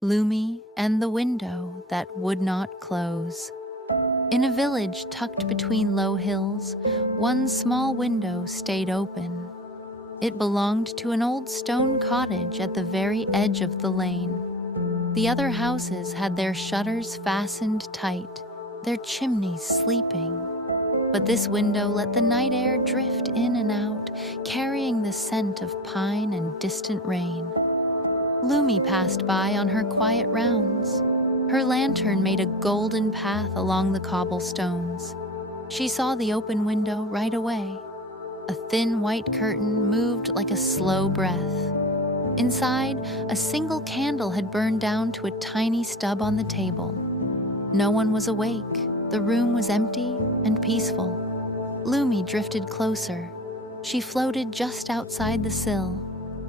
Lumi and the window that would not close. In a village tucked between low hills, one small window stayed open. It belonged to an old stone cottage at the very edge of the lane. The other houses had their shutters fastened tight, their chimneys sleeping. But this window let the night air drift in and out, carrying the scent of pine and distant rain. Lumi passed by on her quiet rounds. Her lantern made a golden path along the cobblestones. She saw the open window right away. A thin white curtain moved like a slow breath. Inside, a single candle had burned down to a tiny stub on the table. No one was awake. The room was empty and peaceful. Lumi drifted closer. She floated just outside the sill.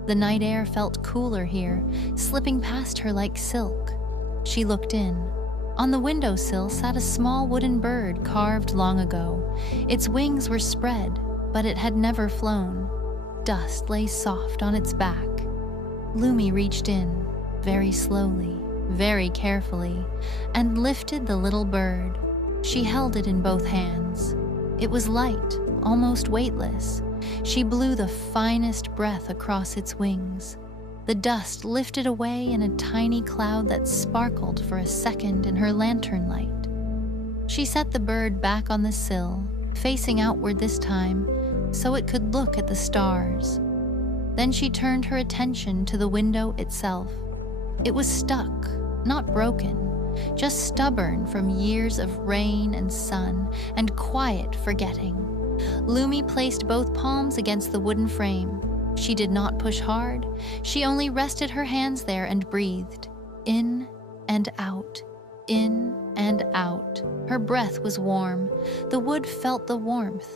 The night air felt cooler here, slipping past her like silk. She looked in. On the windowsill sat a small wooden bird carved long ago. Its wings were spread, but it had never flown. Dust lay soft on its back. Lumi reached in, very slowly, very carefully, and lifted the little bird. She held it in both hands. It was light, almost weightless. She blew the finest breath across its wings. The dust lifted away in a tiny cloud that sparkled for a second in her lantern light. She set the bird back on the sill, facing outward this time, so it could look at the stars. Then she turned her attention to the window itself. It was stuck, not broken, just stubborn from years of rain and sun and quiet forgetting. Lumi placed both palms against the wooden frame. She did not push hard. She only rested her hands there and breathed. In and out, in and out. Her breath was warm. The wood felt the warmth.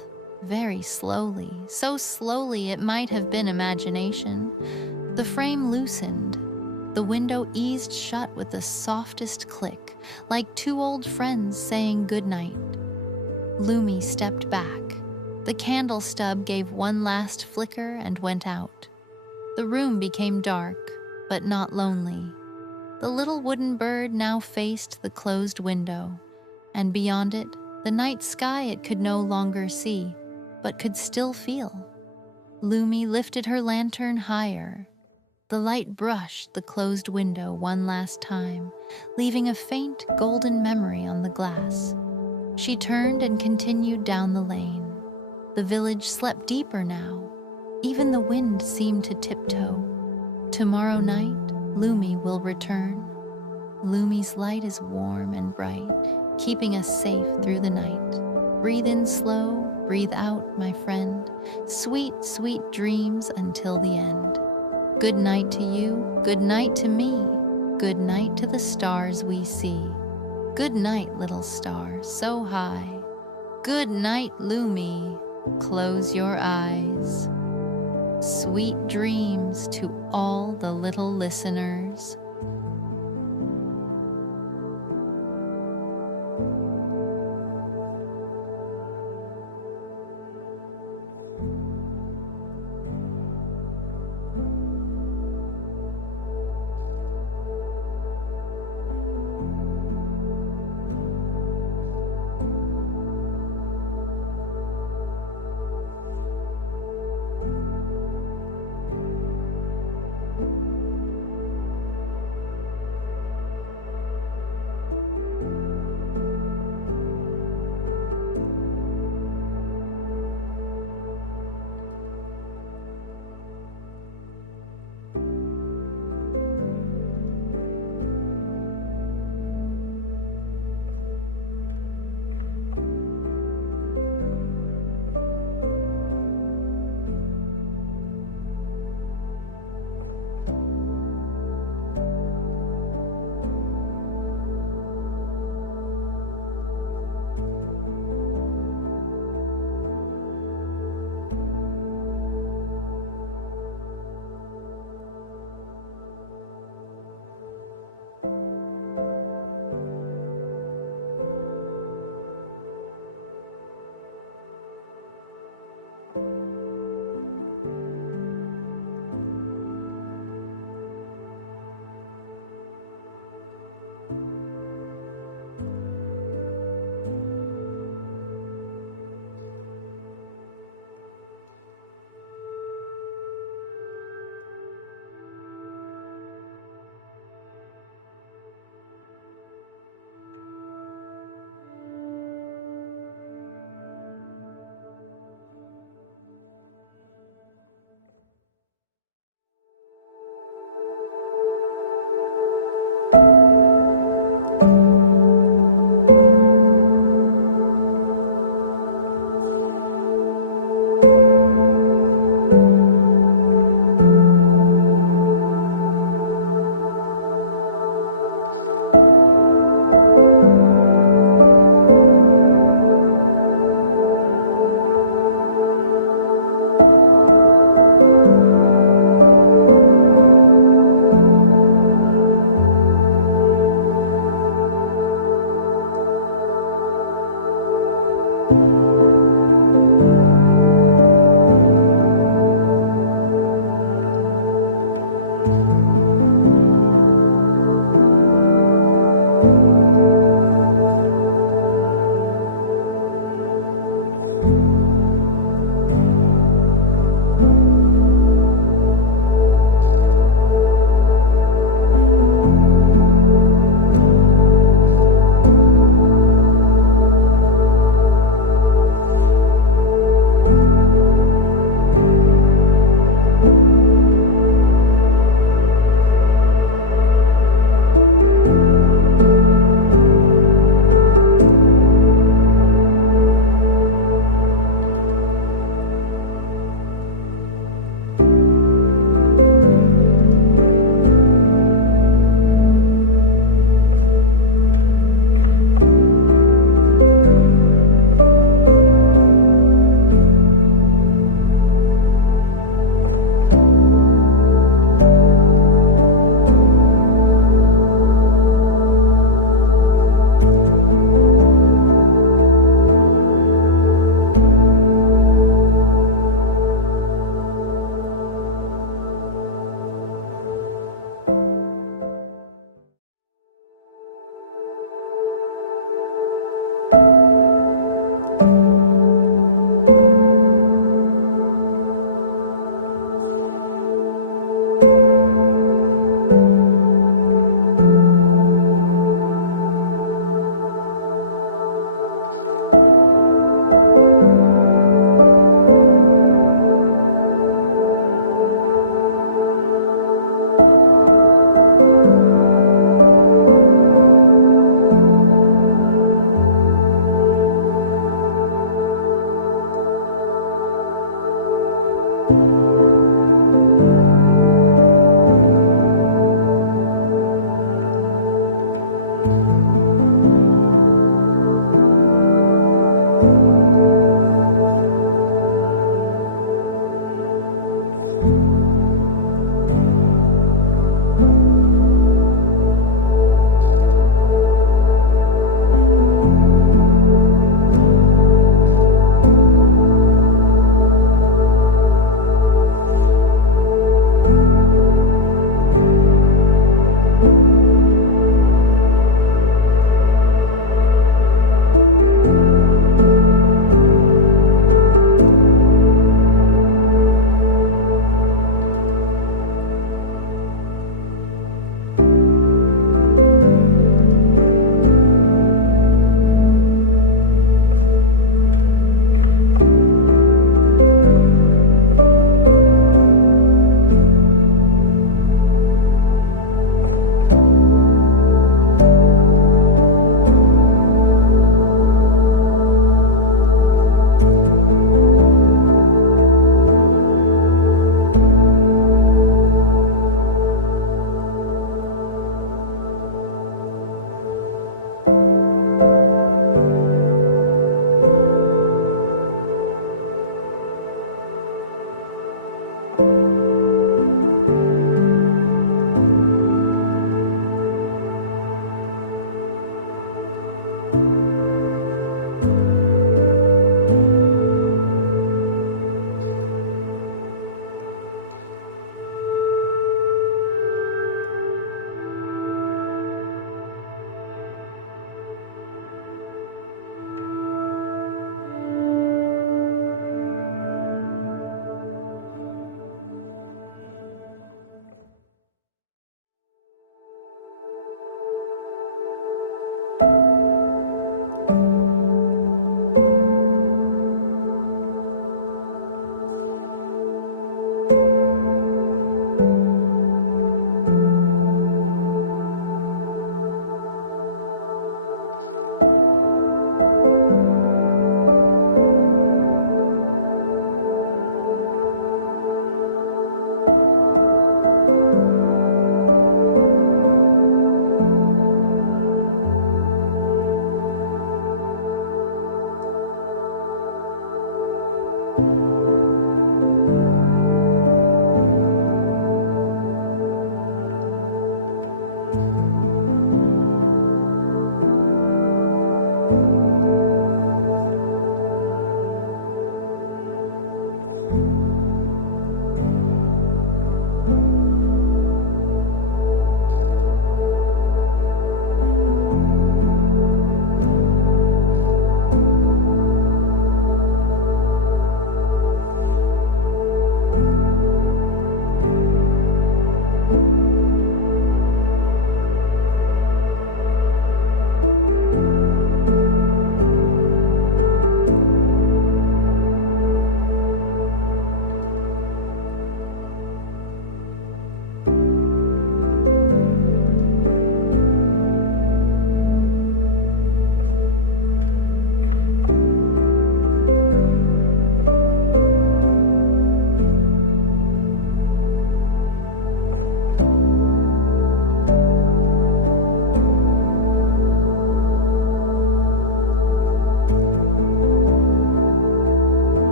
Very slowly, so slowly it might have been imagination. The frame loosened. The window eased shut with the softest click, like two old friends saying goodnight. Lumi stepped back. The candle stub gave one last flicker and went out. The room became dark, but not lonely. The little wooden bird now faced the closed window, and beyond it, the night sky it could no longer see, but could still feel. Lumi lifted her lantern higher. The light brushed the closed window one last time, leaving a faint golden memory on the glass. She turned and continued down the lane. The village slept deeper now. Even the wind seemed to tiptoe. Tomorrow night, Lumi will return. Lumi's light is warm and bright, keeping us safe through the night. Breathe in slow, breathe out, my friend. Sweet, sweet dreams until the end. Good night to you, good night to me. Good night to the stars we see. Good night, little star, so high. Good night, Lumi. Close your eyes. Sweet dreams to all the little listeners.